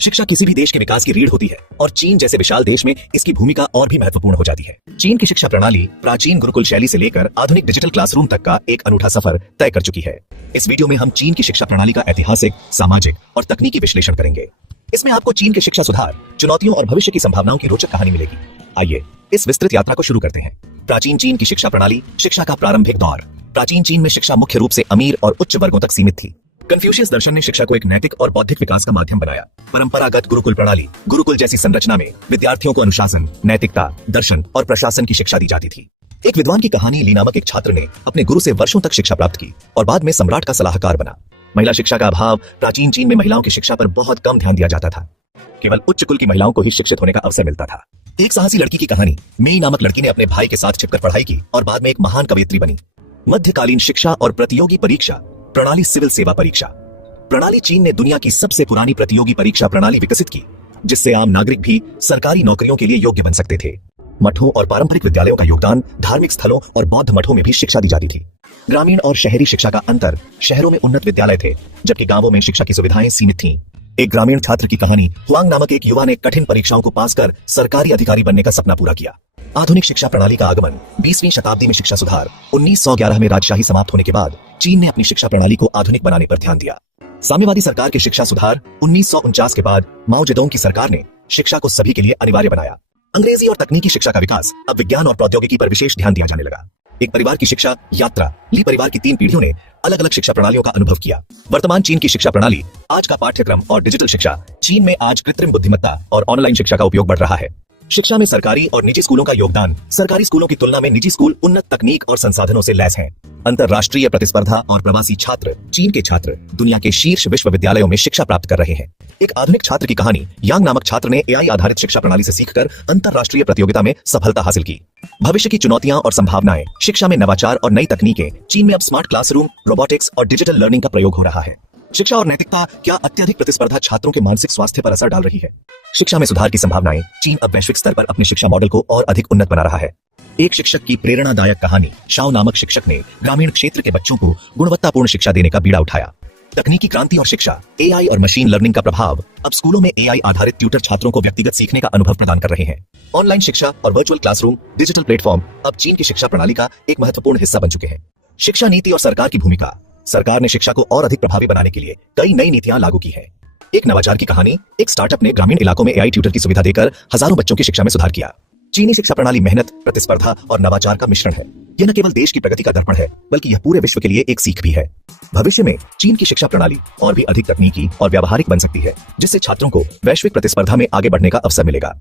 शिक्षा किसी भी देश के विकास की रीढ़ होती है और चीन जैसे विशाल देश में इसकी भूमिका और भी महत्वपूर्ण हो जाती है। चीन की शिक्षा प्रणाली प्राचीन गुरुकुल शैली से लेकर आधुनिक डिजिटल क्लासरूम तक का एक अनूठा सफर तय कर चुकी है। इस वीडियो में हम चीन की शिक्षा प्रणाली का ऐतिहासिक, सामाजिक और तकनीकी विश्लेषण करेंगे। इसमें आपको चीन के शिक्षा सुधार, चुनौतियों और भविष्य की संभावनाओं की रोचक कहानी मिलेगी। आइए इस विस्तृत यात्रा को शुरू करते हैं। प्राचीन चीन की शिक्षा प्रणाली। शिक्षा का प्रारंभिक दौर। प्राचीन चीन में शिक्षा मुख्य रूप से अमीर और उच्च वर्गों तक सीमित थी। कन्फ्यूशियस दर्शन ने शिक्षा को एक नैतिक और बौद्धिक विकास का माध्यम बनाया। परंपरागत गुरुकुल प्रणाली, गुरुकुल जैसी संरचना में विद्यार्थियों को अनुशासन, नैतिकता, दर्शन और प्रशासन की शिक्षा दी जाती थी। एक विद्वान की कहानी ली नामक एक छात्र ने अपने गुरु से वर्षों तक शिक्षा प्राप्त की और बाद में सम्राट का सलाहकार बना। महिला शिक्षा का अभाव। प्राचीन चीन में महिलाओं की शिक्षा पर बहुत कम ध्यान दिया जाता था। केवल उच्च कुल की महिलाओं को ही शिक्षित होने का अवसर मिलता था। एक साहसी लड़की की कहानी। मेई नामक लड़की ने अपने भाई के साथ छिपकर पढ़ाई की और बाद में एक महान कवयित्री बनी। मध्यकालीन शिक्षा और प्रतियोगी परीक्षा प्रणाली। सिविल सेवा परीक्षा प्रणाली। चीन ने दुनिया की सबसे पुरानी प्रतियोगी परीक्षा प्रणाली विकसित की, जिससे आम नागरिक भी सरकारी नौकरियों के लिए योग्य बन सकते थे। मठों और पारंपरिक विद्यालयों का योगदान। धार्मिक स्थलों और बौद्ध मठों में भी शिक्षा दी जाती थी। ग्रामीण और शहरी शिक्षा का अंतर। शहरों में उन्नत विद्यालय थे, जबकि गांवों में शिक्षा की सुविधाएं सीमित थीं। एक ग्रामीण छात्र की कहानी। हुआंग नामक एक युवा ने कठिन परीक्षाओं को पास कर सरकारी अधिकारी बनने का सपना पूरा किया। आधुनिक शिक्षा प्रणाली का आगमन। 20वीं शताब्दी में शिक्षा सुधार। 1911 में राजशाही समाप्त होने के बाद चीन ने अपनी शिक्षा प्रणाली को आधुनिक बनाने पर ध्यान दिया। साम्यवादी सरकार के शिक्षा सुधार। 1949 के बाद माओ जेडोंग की सरकार ने शिक्षा को सभी के लिए अनिवार्य बनाया। अंग्रेजी और तकनीकी शिक्षा का विकास। अब विज्ञान और प्रौद्योगिकी पर विशेष ध्यान दिया जाने लगा। एक परिवार की शिक्षा यात्रा। ली परिवार की 3 पीढ़ियों ने अलग अलग शिक्षा प्रणालियों का अनुभव किया। वर्तमान चीन की शिक्षा प्रणाली। आज का पाठ्यक्रम और डिजिटल शिक्षा। चीन में आज कृत्रिम बुद्धिमत्ता और ऑनलाइन शिक्षा का उपयोग बढ़ रहा है। शिक्षा में सरकारी और निजी स्कूलों का योगदान। सरकारी स्कूलों की तुलना में निजी स्कूल उन्नत तकनीक और संसाधनों से लैस हैं। अंतरराष्ट्रीय प्रतिस्पर्धा और प्रवासी छात्र। चीन के छात्र दुनिया के शीर्ष विश्वविद्यालयों में शिक्षा प्राप्त कर रहे हैं। एक आधुनिक छात्र की कहानी। यांग नामक छात्र ने एआई आधारित शिक्षा प्रणाली से सीखकर अंतरराष्ट्रीय प्रतियोगिता में सफलता हासिल की। भविष्य की चुनौतियां और संभावनाएं। शिक्षा में नवाचार और नई तकनीकें। चीन में अब स्मार्ट क्लासरूम, रोबोटिक्स और डिजिटल लर्निंग का प्रयोग हो रहा है। शिक्षा और नैतिकता। क्या अत्यधिक प्रतिस्पर्धा छात्रों के मानसिक स्वास्थ्य पर असर डाल रही है? शिक्षा में सुधार की संभावनाएं। चीन अब वैश्विक स्तर पर अपने शिक्षा मॉडल को और अधिक उन्नत बना रहा है। एक शिक्षक की प्रेरणादायक कहानी। शाओ नामक शिक्षक ने ग्रामीण क्षेत्र के बच्चों को गुणवत्तापूर्ण शिक्षा देने का बीड़ा उठाया। तकनीकी क्रांति और शिक्षा। एआई और मशीन लर्निंग का प्रभाव। अब स्कूलों में एआई आधारित ट्यूटर छात्रों को व्यक्तिगत सीखने का अनुभव प्रदान कर रहे हैं। ऑनलाइन शिक्षा और वर्चुअल क्लासरूम, डिजिटल प्लेटफॉर्म अब चीन की शिक्षा प्रणाली का एक महत्वपूर्ण हिस्सा बन चुके हैं। शिक्षा नीति और सरकार की भूमिका। सरकार ने शिक्षा को और अधिक प्रभावी बनाने के लिए कई नई नीतियां लागू की हैं। एक नवाचार की कहानी। एक स्टार्टअप ने ग्रामीण इलाकों में एआई ट्यूटर की सुविधा देकर हजारों बच्चों की शिक्षा में सुधार किया। चीनी शिक्षा प्रणाली मेहनत, प्रतिस्पर्धा और नवाचार का मिश्रण है। यह न केवल देश की प्रगति का दर्पण है, बल्कि यह पूरे विश्व के लिए एक सीख भी है। भविष्य में चीन की शिक्षा प्रणाली और भी अधिक तकनीकी और व्यावहारिक बन सकती है, जिससे छात्रों को वैश्विक प्रतिस्पर्धा में आगे बढ़ने का अवसर मिलेगा।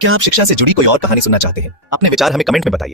क्या आप शिक्षा से जुड़ी कोई और कहानी सुनना चाहते हैं? अपने विचार हमें कमेंट में बताइए।